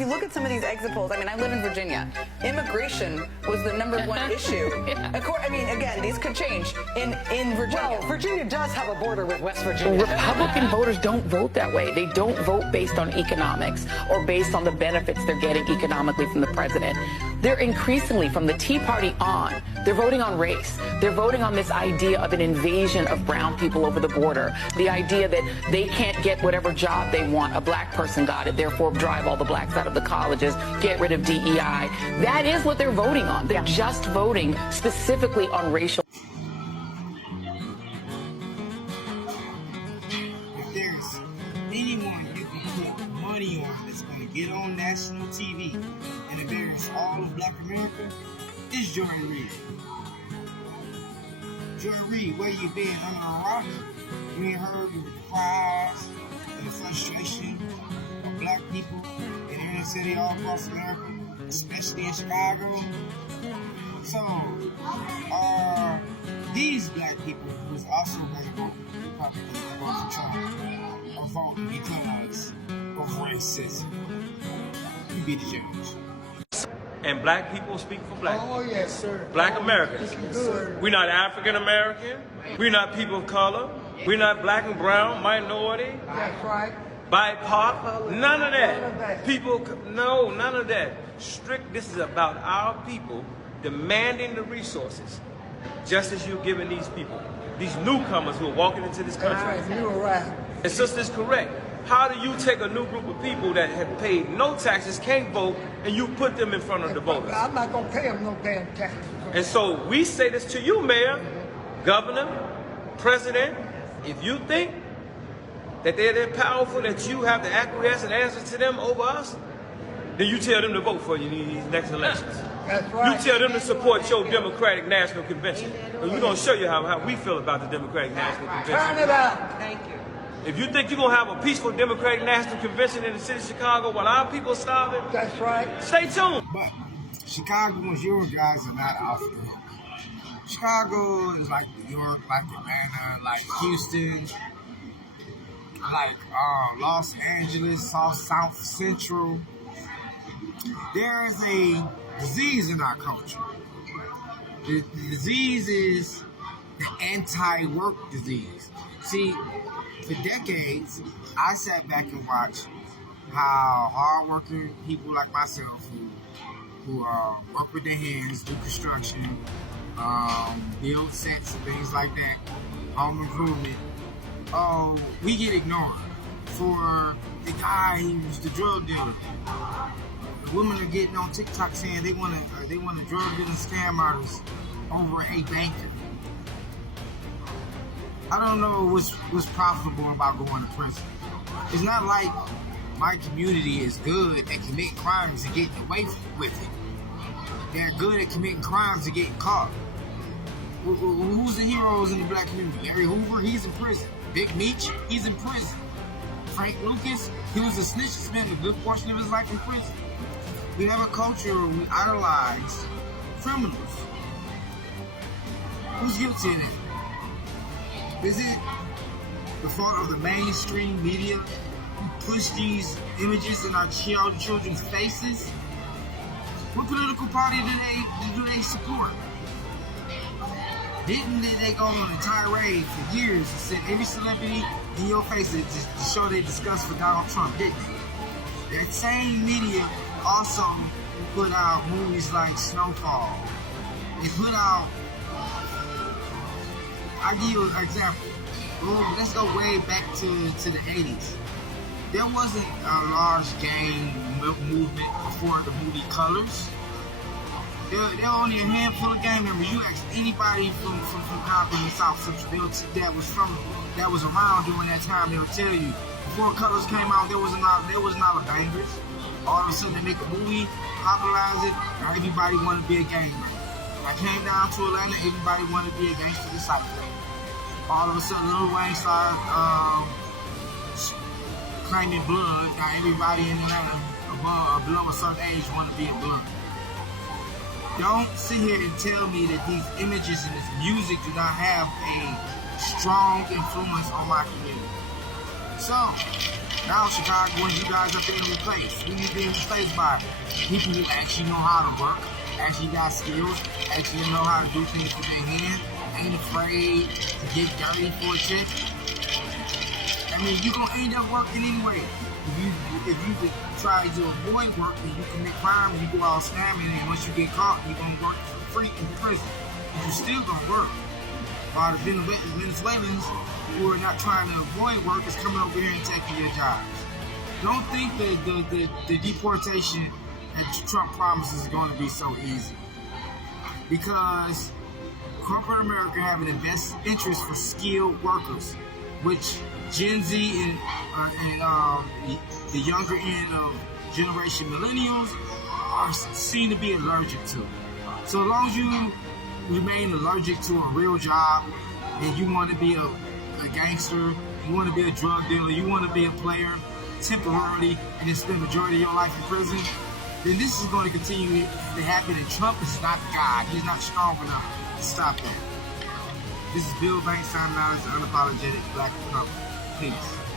If you look at some of these exit polls, I mean, I live in Virginia. Immigration was the #1 issue. I mean, again, these could change in Virginia. Well, Virginia does have a border with West Virginia. Republican voters don't vote that way. They don't vote based on economics or based on the benefits they're getting economically from the president. They're increasingly, from the Tea Party on, they're voting on race. They're voting on this idea of an invasion of brown people over the border. The idea that they can't get whatever job they want. A black person got it, therefore drive all the blacks out of the colleges, get rid of DEI. That is what they're voting on. They're just voting specifically on racial. If there's anyone you can put money on that's going to get on national TV and embarrass all of Black America, it's Jordan Reid. Jordan Reid, where you been, under a rock? You ain't heard the cries and the frustration of Black people in the inner city all across America, especially in Chicago. So, these Black people who's also going to vote Republican and vote for Trump are voting because of racism. You be the judge. And black people speak for black people. Oh, yes, sir. Black Americans. Yes, sir. We're not African American. We're not people of color. We're not black and brown, minority. That's right. BIPOC. None of that. People, no, none of that. This is about our people demanding the resources, just as you're giving these people, these newcomers who are walking into this country. All right, you were right. And sister's correct. How do you take a new group of people that have paid no taxes, can't vote, and you put them in front of the voters? I'm not going to pay them no damn taxes. And so we say this to you, Mayor, Governor, President. If you think that they're that powerful that you have to acquiesce and answer to them over us, then you tell them to vote for you in these next elections. That's right. You tell them to support your Democratic National Convention. And we're going to show you how we feel about the Democratic National Convention. Turn it out. Thank you. If you think you're going to have a peaceful Democratic National Convention in the city of Chicago while our people are starving, that's right. Stay tuned. But Chicagoans, your guys are not off the hook. Chicago is like New York, like Atlanta, like Houston, like Los Angeles, South Central. There is a disease in our culture. The disease is the anti-work disease. See, for decades, I sat back and watched how hard-working people like myself who work with their hands, do construction, build sets and things like that, home improvement, we get ignored. For the guy who's the drug dealer, the women are getting on TikTok saying they want a drug dealing scam artist over a banker. I don't know what's profitable about going to prison. It's not like my community is good at committing crimes and getting away with it. They're good at committing crimes and getting caught. Who's the heroes in the black community? Larry Hoover, he's in prison. Big Meech, he's in prison. Frank Lucas, he was a snitch and spent a good portion of his life in prison. We have a culture where we idolize criminals. Who's guilty in it? Is it the fault of the mainstream media who push these images in our children's faces? What political party do they support? Didn't they go on a tirade for years and send every celebrity in your face to show their disgust for Donald Trump, didn't they? That same media also put out movies like Snowfall. They put out, I'll give you an example. Let's go way back to the 80s. There wasn't a large gang movement before the movie Colors. There were only a handful of gang members. You ask anybody from Compton and South Central that was around during that time, they'll tell you. Before Colors came out, there was not a bangers. All of a sudden they make a movie, popularize it, and everybody wanted to be a gang member. When I came down to Atlanta, everybody wanted to be a gangster disciple. All of a sudden, Lil Wayne started claiming blood. Now everybody in Atlanta below a certain age want to be a blood. Don't sit here and tell me that these images and this music do not have a strong influence on my community. So, Now Chicagoans, you guys are being replaced. Who you being replaced by? People who actually know how to work, actually got skills, actually know how to do things with their hands, ain't afraid to get dirty for a chick. I mean, you're gonna end up working anyway. If you try to avoid work, then you commit crime and you go out scamming, and once you get caught, you're gonna work for free in prison. But you're still gonna work. While the Venezuelans who are not trying to avoid work is coming over here and taking your jobs. Don't think that the deportation that Trump promises is going to be so easy. Because corporate America have an best interest for skilled workers, which Gen Z and the younger end of generation millennials are seen to be allergic to. So as long as you remain allergic to a real job and you want to be a gangster, you want to be a drug dealer, you want to be a player temporarily and then spend the majority of your life in prison, then this is going to continue to happen, and Trump is not God. He's not strong enough to stop that. This is Bill Banks signing out as the unapologetic Black Trump. Peace.